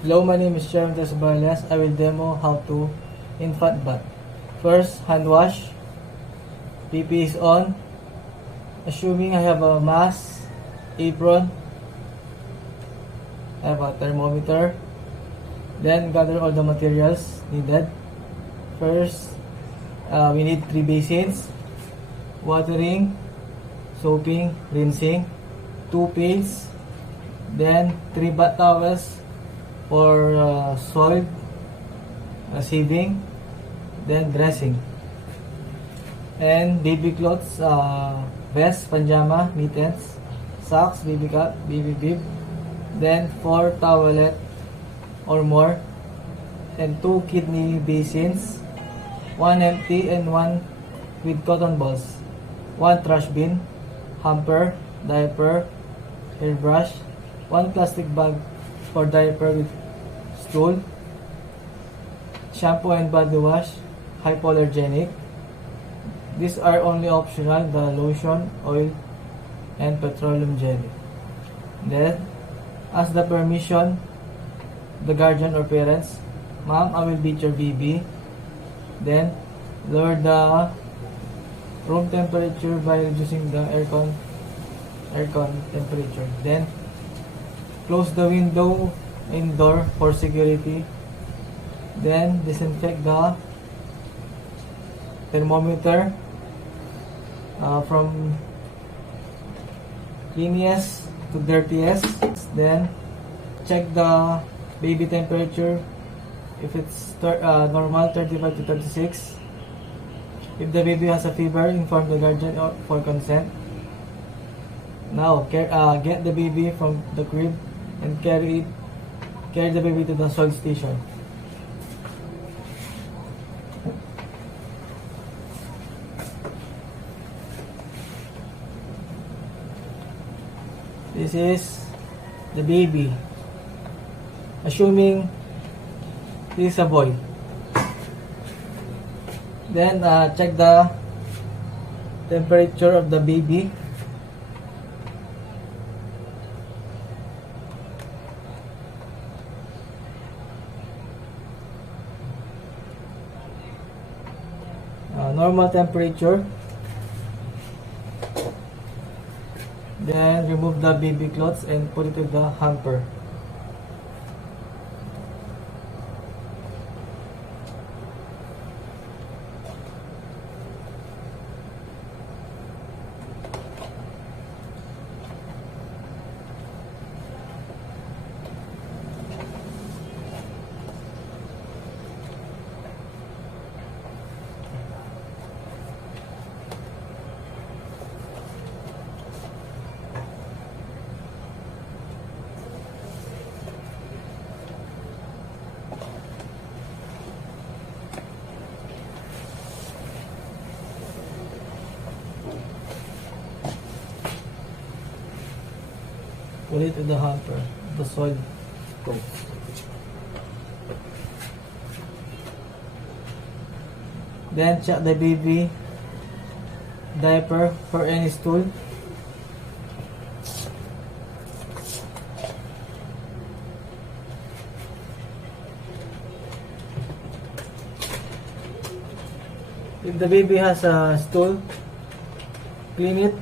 Hello, my name is Sharon Tasbarlas. I will demo how to infant bath. First, hand wash. PP is on. Assuming I have a mask, apron, I have a thermometer. Then gather all the materials needed. First, we need 3 basins, watering, soaping, rinsing, 2 pails, then 3 bath towels for soiled, sieving, then dressing, and baby clothes, vest, pajama, mittens, socks, baby cap, baby bib, then 4 towelette or more, and 2 kidney basins, 1 empty and 1 with cotton balls, 1 trash bin, hamper, diaper, hairbrush, 1 plastic bag for diaper with stool, shampoo and body wash, hypoallergenic. These are only optional, the lotion, oil, and petroleum jelly. Then, ask the permission, the guardian or parents. Ma'am, I will beat your baby. Then, lower the room temperature by reducing the aircon temperature. Then, close the window indoor for security. Then, disinfect the thermometer from cleanest to dirtiest. Then, check the baby temperature. If it's normal, 35 to 36. If the baby has a fever, inform the guardian for consent. Now, get the baby from the crib and carry the baby to the soil station. This is the baby. Assuming he is a boy. Then check the temperature of the baby. Normal temperature. Then remove the baby clothes and put it in the hamper. Put it in the hamper, the soil coat. Then check the baby diaper for any stool. If the baby has a stool, clean it.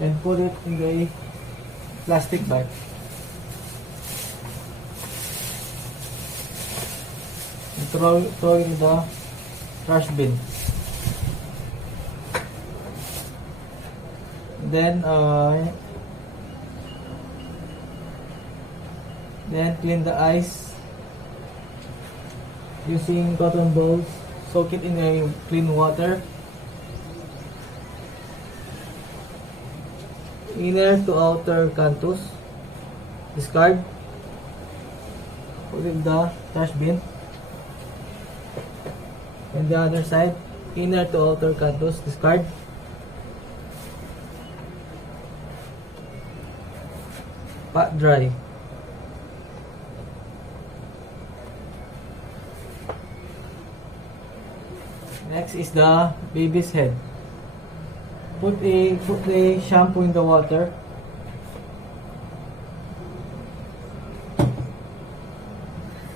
And put it in a plastic bag. And throw it in the trash bin. Then clean the eyes using cotton balls. Soak it in a clean water. Inner to outer canthus, discard. Put in the trash bin. And the other side, inner to outer canthus, discard. Pat dry. Next is the baby's head. Put a shampoo in the water.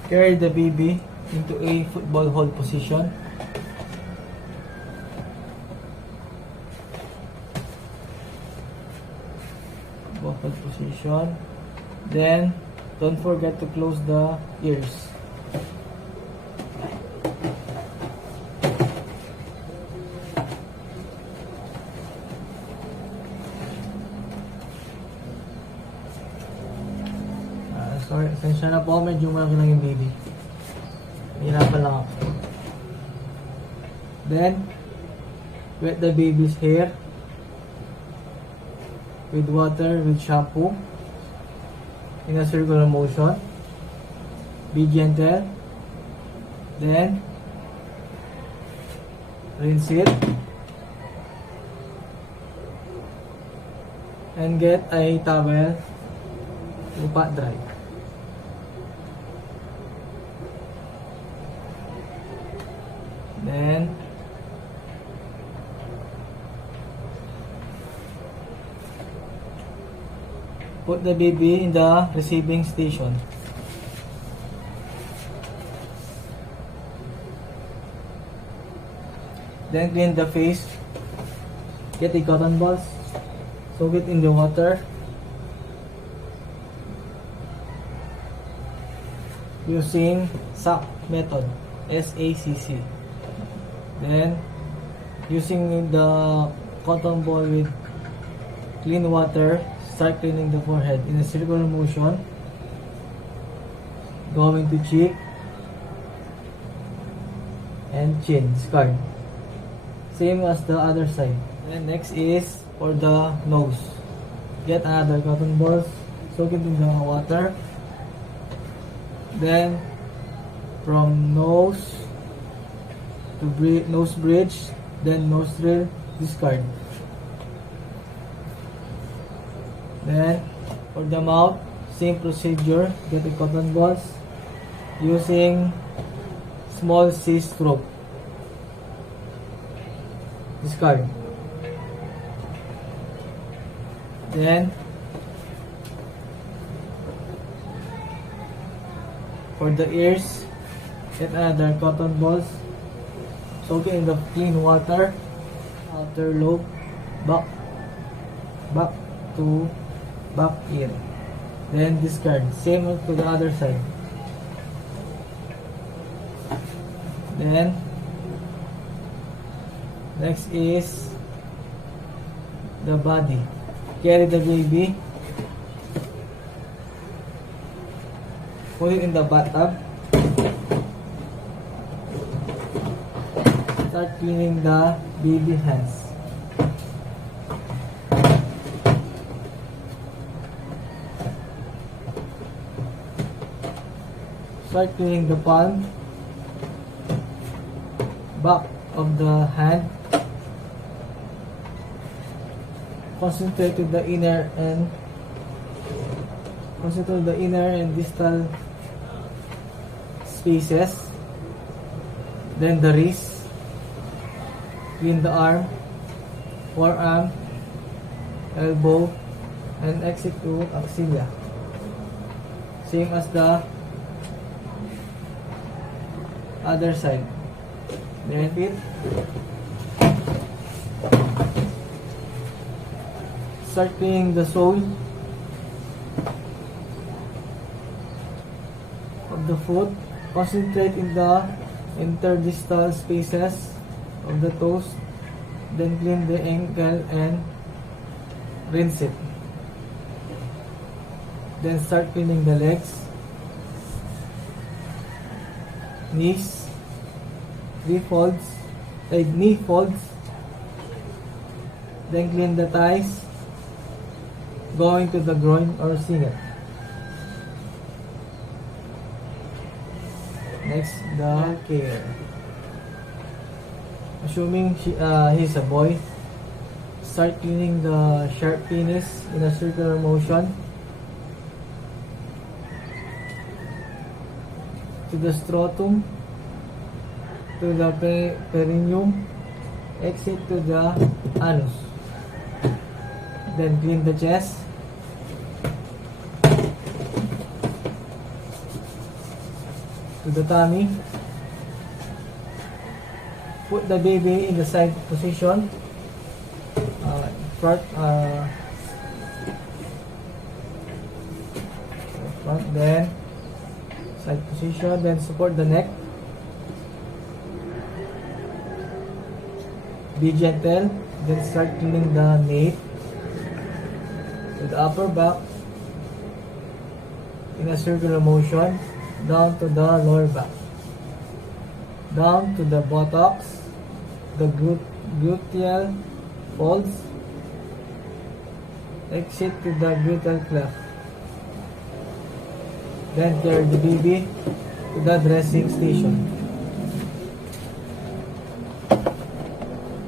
Carry the baby into a football hold position. Football hold position. Then don't forget to close the ears. Sorry, esensya na po, medyo malaki lang yung baby. Hirapan lang ako. Then, wet the baby's hair with water, with shampoo in a circular motion. Be gentle. Then, rinse it. And get a towel to pat dry. Then put the baby in the receiving station. Then clean the face. Get a cotton balls. Soak it in the water. Using SACC method. SACC. Then, using the cotton ball with clean water, start cleaning the forehead in a circular motion, going to cheek and chin, scar. Same as the other side. Then next is for the nose. Get another cotton balls, soak it in the water. Then, from nose to nose bridge, then nostril, discard. Then for the mouth, same procedure. Get the cotton balls using small C stroke. Discard. Then for the ears, get another cotton balls. Soak it in the clean water. Outer lobe, back to back ear. Then discard. Same to the other side. Then next is the body. Carry the baby. Put it in the bathtub. Start cleaning the baby hands. Start cleaning the palm, back of the hand. Concentrate with the inner and distal spaces. Then the wrist. Clean the arm, forearm, elbow, and exit to axilla. Same as the other side. Then repeat. Start cleaning the sole of the foot. Concentrate in the interdistal spaces of the toes. Then clean the ankle and rinse it. Then start cleaning the legs, knees, knee folds. Then clean the thighs, going to the groin or singlet. Next, the care. Assuming he's a boy, start cleaning the sharp penis in a circular motion to the scrotum, to to the perineum, exit to the anus. Then clean the chest. To the tummy. Put the baby in the side position. Front, then side position, then support the neck. Be gentle, then start cleaning the nape to the upper back in a circular motion down to the lower back, down to the buttocks, the gluteal folds, exit to the gluteal cleft. Then carry the baby to the dressing station.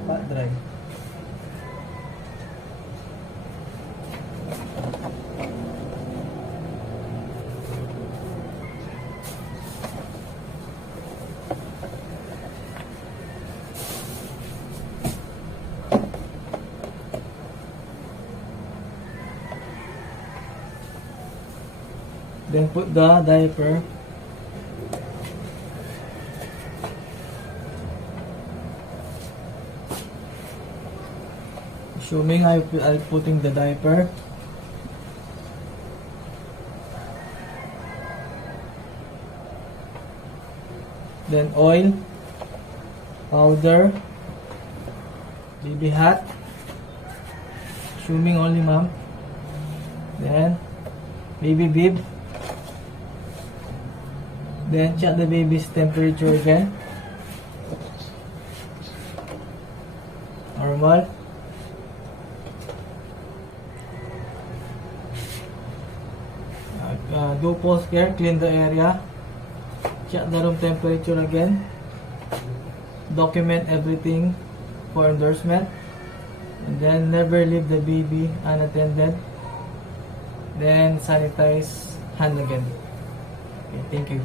Pat dry. Then put the diaper assuming I'm putting the diaper. Then oil, powder, baby hat, assuming only mom. Then baby bib. Then check the baby's temperature again. Normal. Do post care, clean the area. Check the room temperature again. Document everything for endorsement. And then never leave the baby unattended. Then sanitize hand again. Okay, thank you.